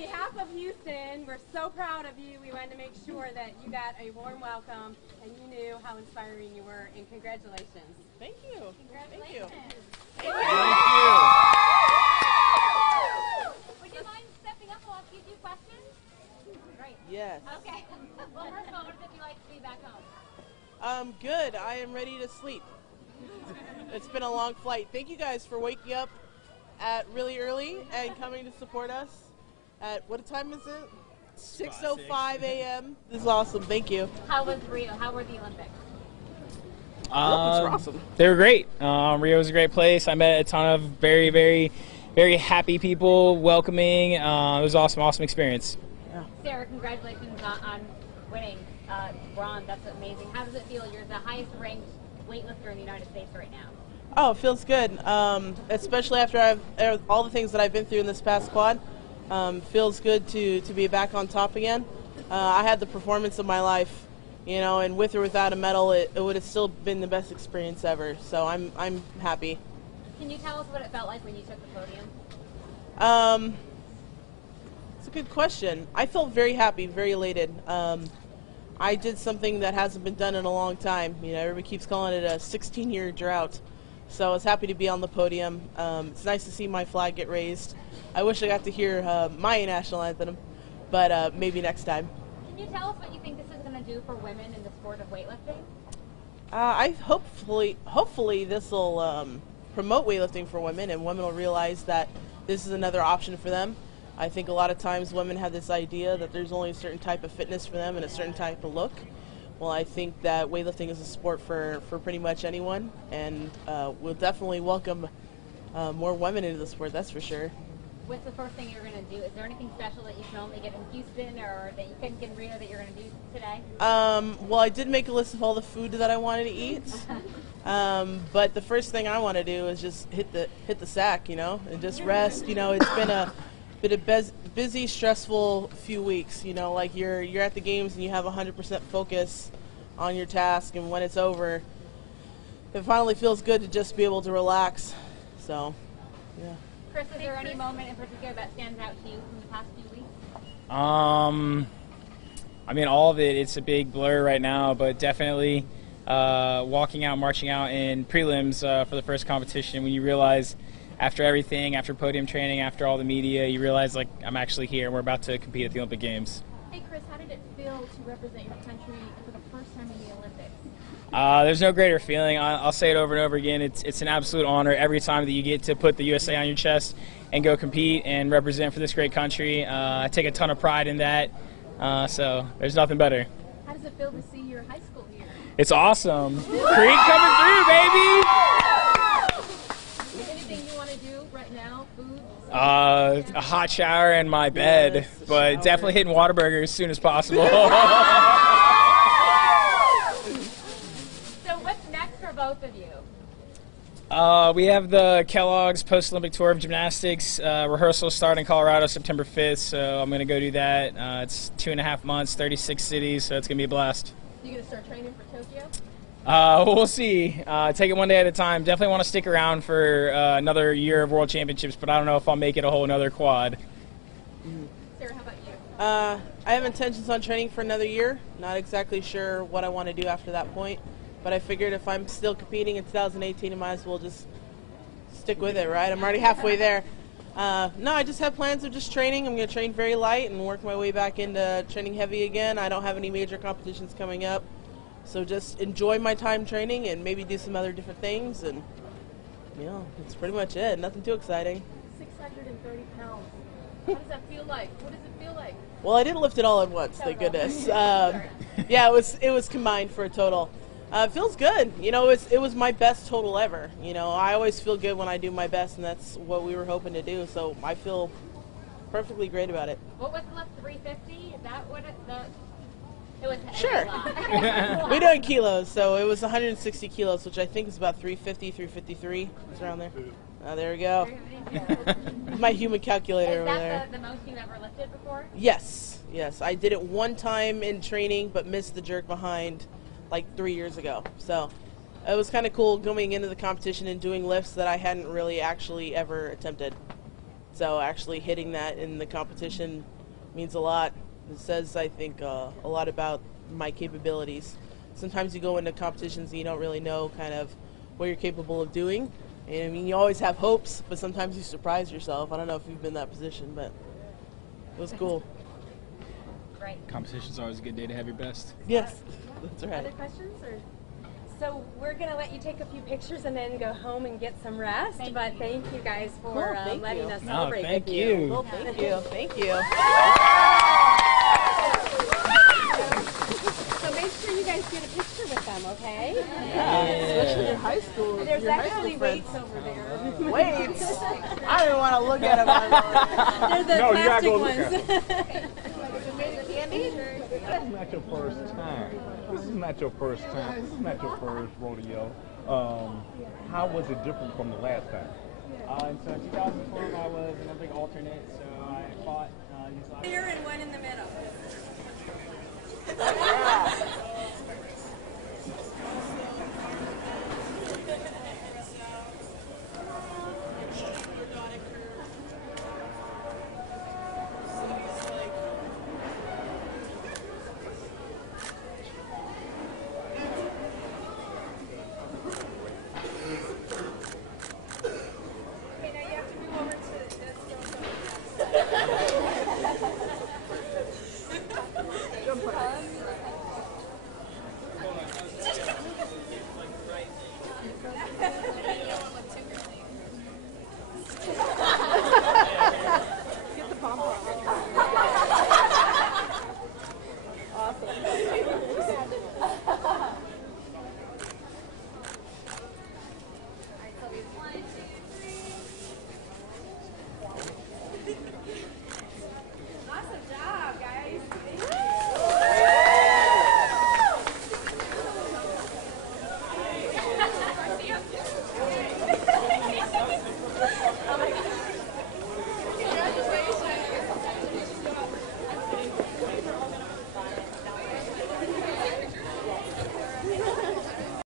behalf of Houston, we're so proud of you. We wanted to make sure that you got a warm welcome and you knew how inspiring you were. And congratulations. Thank you. Congratulations. Thank you. Would you mind stepping up? I'll ask you a few questions. Great. Yes. Okay. Well, first of all, what does it be like to be back home? Good. I am ready to sleep. It's been a long flight. Thank you guys for waking up at really early and coming to support us at, what time is it? 6:05 a.m. This is awesome. Thank you. How was Rio? How were the Olympics? Olympics were awesome. They were great. Rio was a great place. I met a ton of very, very, very happy people, welcoming. It was awesome, awesome experience. Yeah. Sarah, congratulations on winning bronze. That's amazing. How does it feel? You're the highest ranked weightlifter in the United States right now. Oh, it feels good, especially after all the things that I've been through in this past quad. Feels good to be back on top again. I had the performance of my life, and with or without a medal, it would have still been the best experience ever. So I'm happy. Can you tell us what it felt like when you took the podium? It's a good question. I felt very happy, very elated. I did something that hasn't been done in a long time. Everybody keeps calling it a 16-year drought. So I was happy to be on the podium. It's nice to see my flag get raised. I wish I got to hear my national anthem, but maybe next time. Can you tell us what you think this is going to do for women in the sport of weightlifting? Hopefully this will promote weightlifting for women, and women will realize that this is another option for them. I think a lot of times women have this idea that there's only a certain type of fitness for them and a certain type of look. Well, I think that weightlifting is a sport for pretty much anyone, and we'll definitely welcome more women into the sport, that's for sure. What's the first thing you're going to do? Is there anything special that you can only get in Houston or that you couldn't get in Rio that you're going to do today? Well, I did make a list of all the food that I wanted to eat, but the first thing I want to do is just hit the sack, and just rest. It's been a busy, stressful few weeks. Like you're at the games and you have 100% focus on your task, and when it's over, it finally feels good to just be able to relax. So, yeah. Chris, is there any moment in particular that stands out to you from the past few weeks? I mean, all of it. It's a big blur right now, but definitely walking out, marching out in prelims for the first competition, when you realize after everything, after podium training, after all the media, you realize, like, I'm actually here. We're about to compete at the Olympic Games. Hey, Chris, how did it feel to represent your country for the first time in the Olympics? There's no greater feeling. I'll say it over and over again. It's an absolute honor every time that you get to put the USA on your chest and go compete and represent for this great country. I take a ton of pride in that, so there's nothing better. How does it feel to see your high school here? It's awesome. Creek coming through, baby! Anything you want to do right now? Food? A hot shower and my bed, but definitely hitting Whataburger as soon as possible. So what's next for both of you? We have the Kellogg's Post-Olympic Tour of Gymnastics. Rehearsals start in Colorado September 5th, so I'm going to go do that. It's 2.5 months, 36 cities, so it's going to be a blast. You going to start training for Tokyo? We'll see. Take it one day at a time. Definitely want to stick around for another year of World Championships, but I don't know if I'll make it a whole another quad. Sarah, how about you? I have intentions on training for another year. Not exactly sure what I want to do after that point, but I figured if I'm still competing in 2018, I might as well just stick with it, right? I'm already halfway there. No, I just have plans of just training. I'm going to train very light and work my way back into training heavy again. I don't have any major competitions coming up. So just enjoy my time training and maybe do some other different things, and that's pretty much it. Nothing too exciting. 630 pounds. How does that feel like? What does it feel like? Well, I didn't lift it all at once, thank goodness. Yeah, it was combined for a total. It feels good. It was my best total ever. I always feel good when I do my best, and that's what we were hoping to do. So I feel perfectly great about it. What was the lift? 350? Is that what it was? Sure. We do it in kilos, so it was 160 kilos, which I think is about 350, 353. It's around there. Oh, there we go. My human calculator over there. Is that the most you've ever lifted before? Yes. I did it one time in training, but missed the jerk behind like 3 years ago. So it was kind of cool going into the competition and doing lifts that I hadn't really actually ever attempted. So actually hitting that in the competition means a lot. It says, I think, a lot about my capabilities. Sometimes you go into competitions and you don't really know kind of what you're capable of doing. And I mean, you always have hopes, but sometimes you surprise yourself. I don't know if you've been in that position, but it was cool. Right. Competition's always a good day to have your best. Yes, that's right. Other questions? So we're going to let you take a few pictures and then go home and get some rest. Thank you guys for Cool, letting us No, celebrate thank with you. Well, thank you. Thank you. So make sure you guys get a picture with them, okay? Especially in high school. There's your high school actually friends. weights over there. Weights? I didn't want to look at them. They're the No, you gotta plastic go look ones. at Candy? This is not your first time. This is not your first time. This is not your first rodeo. How was it different from the last time? So in 2012, I was an Olympic alternate, so I fought Here and one in the middle. Yeah.